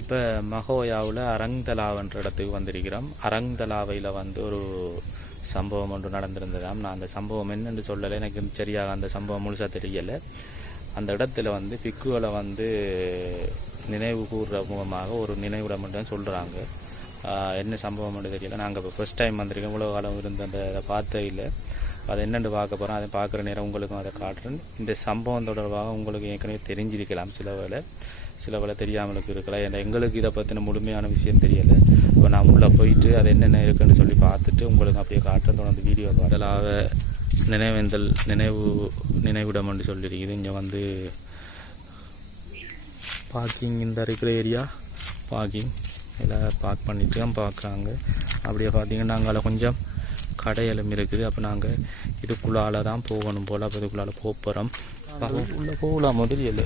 இப்போ மகோயாவில் அரங்தலாவன்ற இடத்துக்கு வந்திருக்கிறோம். அரங்தலாவையில் வந்து ஒரு சம்பவம் ஒன்று நடந்திருந்ததாம். நான் அந்த சம்பவம் என்னென்று சொல்லலை, எனக்கு சரியாக அந்த சம்பவம் முழுசாக தெரியலை. அந்த இடத்துல வந்து பிக்குகளை வந்து நினைவு கூறுற மூலமாக ஒரு நினைவிடம் மட்டும் சொல்கிறாங்க. என்ன சம்பவம்னு தெரியல. நாங்கள் இப்போ ஃபஸ்ட் டைம் வந்திருக்கோம். இவ்வளோ காலம் இருந்து அந்த அதை பார்த்தே இல்லை. அதை என்னென்னு பார்க்க போகிறோம். அதை பார்க்குற நேரம் உங்களுக்கும் அதை காட்டுறேன். இந்த சம்பவம் தொடர்பாக உங்களுக்கு ஏற்கனவே தெரிஞ்சிருக்கலாம், சில வேலை தெரியாமலுக்கு இருக்கலாம். ஏன்னா எங்களுக்கு இதை பற்றின முழுமையான விஷயம் தெரியலை. இப்போ நான் உள்ளே போயிட்டு அது என்னென்ன இருக்குன்னு சொல்லி பார்த்துட்டு உங்களுக்கு அப்படியே காட்டுறேன். தொடர்ந்து வீடியோ காட்டலாக நினைவிடம் என்று சொல்லியிருக்குது. இங்கே வந்து பார்க்கிங், இந்த இருக்கிற ஏரியா பார்க்கிங் எல்லாம் பார்க் பண்ணிட்டு தான் பார்க்குறாங்க. அப்படியே பார்த்தீங்கன்னா நாங்கள் கொஞ்சம் கடையெல்லாம் இருக்குது. அப்போ நாங்கள் இதுக்குள்ளால் தான் போகணும் போல். அப்போ இதுக்குள்ளால் போகிறோம். உள்ளே போகலாம் தெரியல.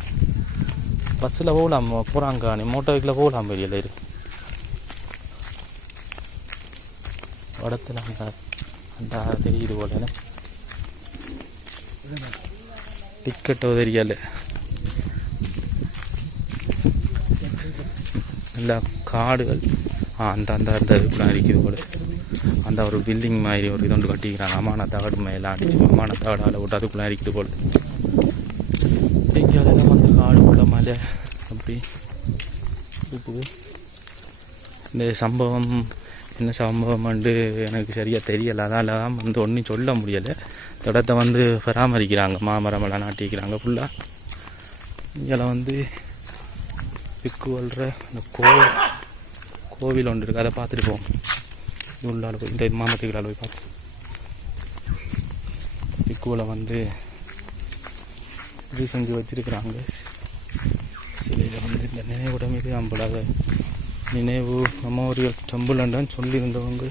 பஸ்ஸில் போகலாம் போகிறாங்க, மோட்டார் வெஹிக்கில் போகலாம் தெரியல. இது இடத்துல அந்த தெரியுது போல. டிக்கெட்டோ தெரியல. நல்லா காடுகள் அந்த இதுக்குலாம் இருக்குது போல. அந்த ஒரு பில்டிங் மாதிரி ஒரு இது ஒன்று கட்டிக்கிறாங்க. அம்மான தகடு மேலாம் அடிச்சு அம்மான தகடால் விட்டு அதுக்குள்ளே இருக்குது போல. எங்கேயாவது அந்த காடுக்குள்ள மலை அப்படி இருக்குது. இந்த சம்பவம் என்ன சம்பவம்ண்டு எனக்கு சரியாக தெரியலை. அதால் தான் வந்து ஒன்றும் சொல்ல முடியலை. இடத்த வந்து பராமரிக்கிறாங்க, மாமரமெல்லாம் நாட்டிக்கிறாங்க ஃபுல்லாக. இங்கே வந்து பிக்கு வளர்கிற இந்த கோவில் ஒன்று இருக்குது. அதை பார்த்துட்டு போவோம். உள்ளால் போய் இந்த மாமரத்துக்குள்ளால் போய் பார்த்து பிக்குவில் வந்து இது செஞ்சு வச்சுருக்குறாங்க. சிலையில் வந்து இந்த நினைவிடம் இது அம்பலாத நினைவு மெமோரியல் டெம்பிள்ன்னு சொல்லியிருந்தவங்க.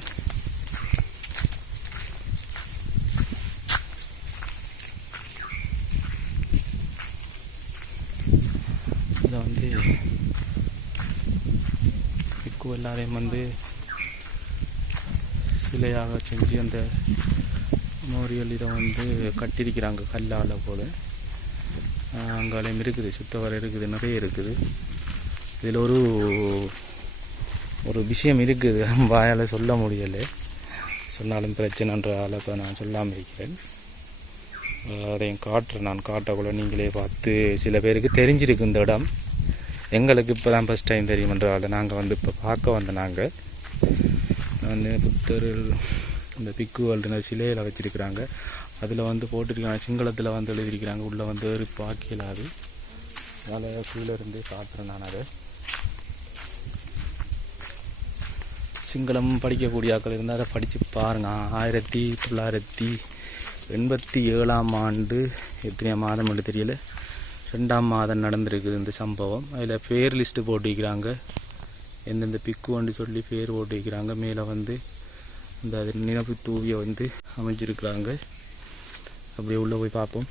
இதை வந்து பிக்கு எல்லாரையும் வந்து சிலையாக செஞ்சு அந்த மெமோரியல் இதை வந்து கட்டியிருக்கிறாங்க கல்லால் போல். அங்காலையும் இருக்குது, சுத்தவரை இருக்குது, நிறைய இருக்குது. இதில் ஒரு விஷயம் இருக்குது, வாயால் சொல்ல முடியலை. சொன்னாலும் பிரச்சனைன்ற அளவுக்கு நான் சொல்லாமல் இருக்கிறேன். அதையும் காட்டுறேன். நான் காட்டக்குள்ள நீங்களே பார்த்து. சில பேருக்கு தெரிஞ்சிருக்கு இந்த இடம். எங்களுக்கு இப்போ தான் ஃபஸ்ட் டைம் தெரியுமன்றால் நாங்கள் வந்து இப்போ பார்க்க வந்த நாங்கள் வந்து புத்தர் இந்த பிக்கு வாழ்ற சிலையில் வச்சுருக்கிறாங்க. அதில் வந்து போட்டிருக்காங்க, சிங்களத்தில் வந்து எழுதியிருக்கிறாங்க. உள்ளே வந்து ஒரு பார்க்கலாது. அதனால் கீழே இருந்து காட்டுறேன் நான். அதை சிங்களம் படிக்கக்கூடிய ஆக்கள் இருந்தால் அதை படித்து பாருங்கள். 1987 ஆண்டு எத்தனையாம் மாதம் என்று தெரியல, 2ஆம் மாதம் நடந்திருக்குது இந்த சம்பவம். அதில் பேர் லிஸ்ட்டு போட்டிருக்கிறாங்க. எந்தெந்த பிக்கு வந்து சொல்லி பேர் போட்டு வைக்கிறாங்க. மேலே வந்து இந்த நினைவு தூவியை வந்து அமைச்சிருக்கிறாங்க. அப்படியே உள்ளே போய் பார்ப்போம்.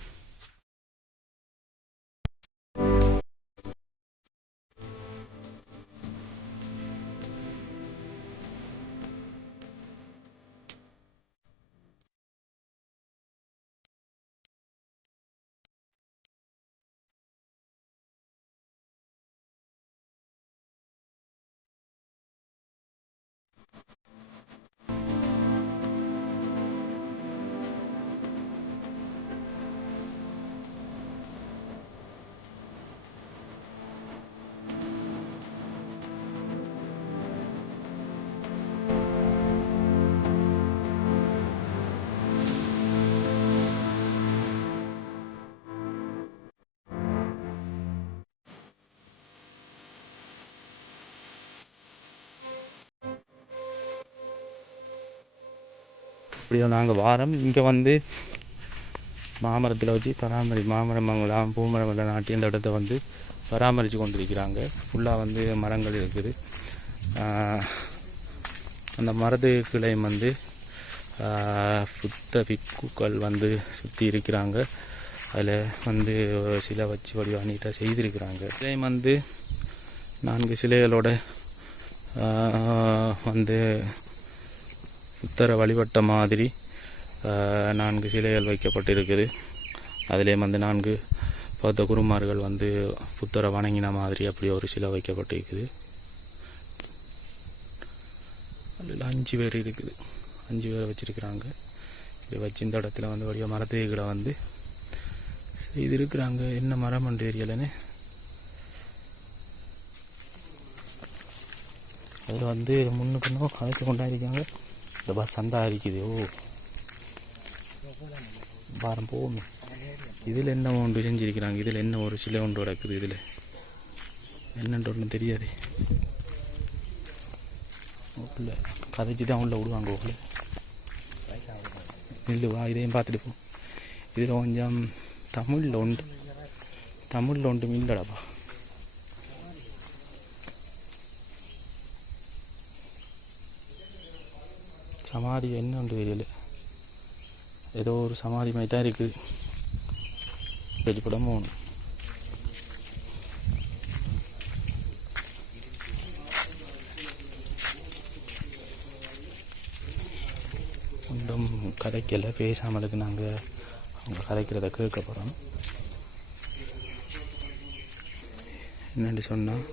அப்படியே நாங்கள் வாரம் இங்கே வந்து மாமரத்தில் வச்சு மாமரமெல்லாம் பூமரமெல்லாம் நாட்டி இந்த இடத்த வந்து பராமரித்து கொண்டிருக்கிறாங்க. ஃபுல்லாக வந்து மரங்கள் இருக்குது. அந்த மரத்துக்களை வந்து புத்த பிக்குகள் வந்து சுற்றி இருக்கிறாங்க. அதில் வந்து சிலை வச்சு வடிவாக நீட்டாக செய்திருக்கிறாங்க. சிலையும் வந்து 4 சிலைகளோட வந்து புத்தரை வழிபட்ட மாதிரி 4 சிலைகள் வைக்கப்பட்டிருக்குது. அதிலே வந்து 4 பௌத்த குருமார்கள் வந்து புத்தரை வணங்கின மாதிரி அப்படி ஒரு சிலை வைக்கப்பட்டிருக்குது. அதில் 5 பேர் இருக்குது. 5 பேரை வச்சுருக்குறாங்க. இதை வச்சு இந்த இடத்துல வந்து வழியாக மரத்தேகளை வந்து இது இருக்கிறாங்க. என்ன மரம் ஒன்று தெரியலன்னு. அதில் வந்து முன்னுக்குன்னும் கதைச்சு கொண்டாடிருக்காங்க. இந்த பஸ் சந்தா இருக்குது. ஓ வாரம் போகும். இதில் என்ன ஒன்று செஞ்சுருக்கிறாங்க. இதில் என்ன ஒரு சிலை ஒன்று கிடக்குது. இதில் என்னென்று ஒன்றும் தெரியாது. உள்ள கதைச்சி தான் உள்ள விடுவாங்க. உள்ள இல்லைவா இதையும் பார்த்துட்டு போ. இதில் கொஞ்சம் தமிழில் ஒன்றும் இல்லைடாப்பா. சமாதி என்ன ஒன்று தெரியல. ஏதோ ஒரு சமாதி மாதிரி தான் இருக்குது. வெளிப்படமும் ஒன்று ஒன்றும் கதைக்கல. பேசாமலுக்கு நாங்கள் அவங்க கதைக்கிறத கேட்க போகிறோம். என்னென்னு சொன்னால்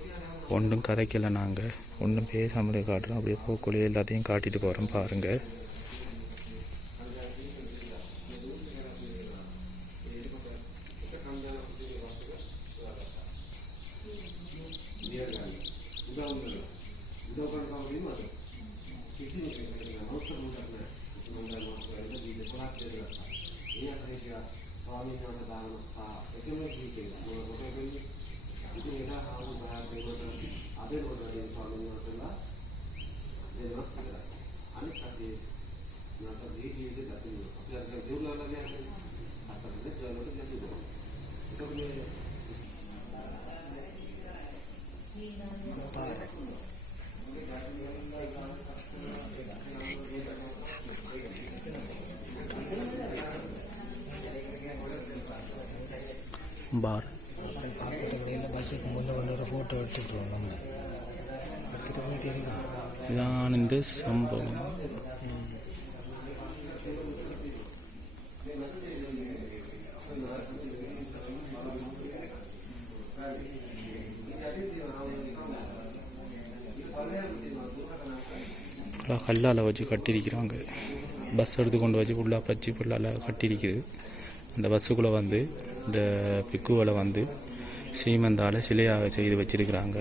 ஒன்றும் கதைக்கலை. நாங்கள் ஒன்றும் பேசாமலே காட்டுறோம். அப்படியே போக்குள்ளே எல்லாத்தையும் காட்டிட்டு போகிறோம். பாருங்கள். பார் பஸ்ஸுக்கு முன்னே ஒரு ஃபோட்டோ எடுத்துக்கிட்டோம். நம்ம எடுத்துகிட்டு போய் தெரியும். இதான் இந்த சம்பவம். கல்லால் வச்சு கட்டியிருக்கிறாங்க. பஸ் எடுத்து கொண்டு வச்சு ஃபுல்லாக பச்சு ஃபுல்லால் கட்டியிருக்குது. அந்த பஸ்ஸுக்குள்ளே வந்து இந்த பிக்குவலை வந்து சீமந்தால் சிலையாக செய்து வச்சிருக்கிறாங்க.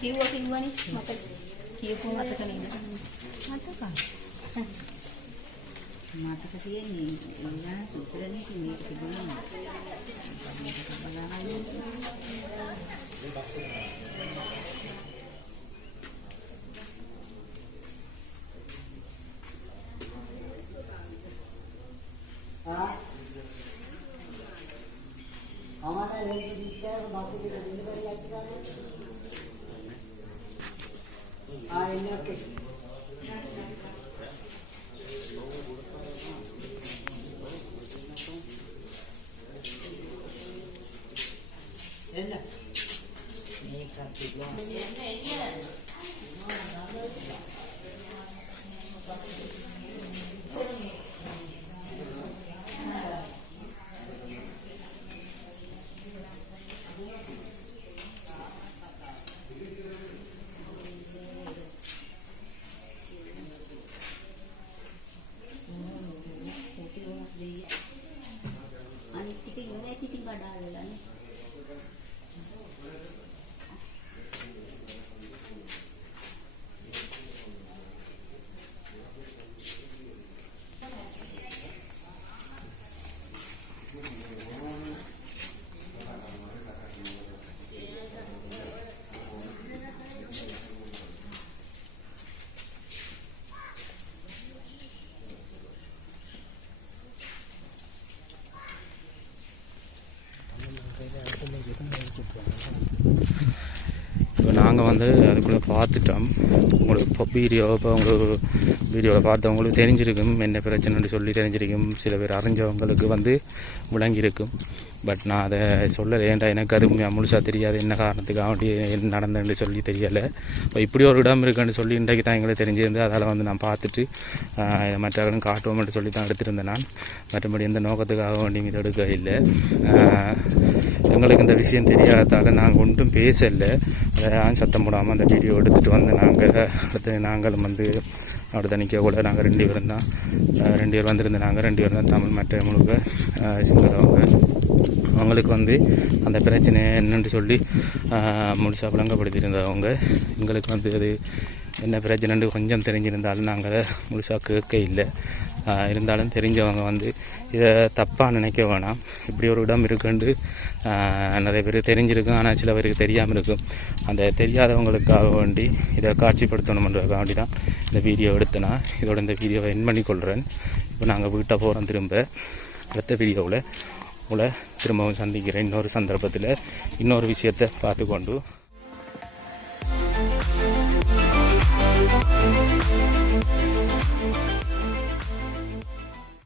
කිව්වනේ මට කියපුව මතක නේද? මතක තියෙන්නේ ඊළඟ සුත්‍රනේ මේක තිබුණා. இப்போ நாங்கள் வந்து அதுக்குள்ளே பார்த்துட்டோம். உங்களுக்கு இப்போ வீடியோவில் பார்த்தவங்களுக்கு தெரிஞ்சிருக்கும் என்ன பிரச்சனைன்னு சொல்லி தெரிஞ்சிருக்கும். சில பேர் அறிஞ்சவங்களுக்கு வந்து விளங்கியிருக்கும். பட் நான் அதை சொல்லலை. ஏன்டா எனக்கு அது முழுசாக தெரியாது, என்ன காரணத்துக்காக வேண்டி என்ன நடந்ததுன்னு சொல்லி தெரியலை. இப்போ இப்படி ஒரு இடம் இருக்குன்னு சொல்லி இன்றைக்கு தான் எங்களுக்கு தெரிஞ்சிருந்து அதால் வந்து நான் பார்த்துட்டு இதை மற்றவர்களும் காட்டுவோம்னு சொல்லி தான் எடுத்திருந்தேன் நான். மற்றபடி எந்த நோக்கத்துக்காக வேண்டி இது எடுக்க இல்லை. எங்களுக்கு இந்த விஷயம் தெரியாததால் நாங்கள் ஒன்றும் பேசலை. அதை சத்தம் போடாமல் அந்த வீடியோ எடுத்துகிட்டு வந்து நாங்களும் வந்து அப்படி தணிக்க கூட நாங்கள் 2 பேர் வந்திருந்தோம். நாங்கள் 2 பேர் தான் தமிழ், மற்ற முழுக்க சிங்களவங்க. அவங்களுக்கு வந்து அந்த பிரச்சனை என்னென்னு சொல்லி முழுசாக விளங்கப்படுத்தியிருந்தவங்க. எங்களுக்கு வந்து அது என்ன பிரச்சனைன்னு கொஞ்சம் தெரிஞ்சிருந்தாலும் நாங்கள் அதை முழுசாக கேட்க இல்லை. இருந்தாலும் தெரிஞ்சவங்க வந்து இதை தப்பாக நினைக்க வேணாம். இப்படி ஒரு இடம் இருக்குன்னு நிறைய பேர் தெரிஞ்சிருக்கும், ஆனால் சில பேருக்கு தெரியாமல் இருக்கும். அந்த தெரியாதவங்களுக்காக வேண்டி இதை காட்சிப்படுத்தணுன்றதுக்காக வேண்டி தான் இந்த வீடியோ எடுத்தேன்னா. இதோட இந்த வீடியோவை என் பண்ணிக்கொள்கிறேன். இப்போ நாங்கள் வீட்டை போகிறோம். திரும்ப அடுத்த வீடியோவில் உங்களை திரும்பவும் சந்திக்கிறேன். இன்னொரு சந்தர்ப்பத்தில் இன்னொரு விஷயத்தை பார்த்துக்கொண்டு.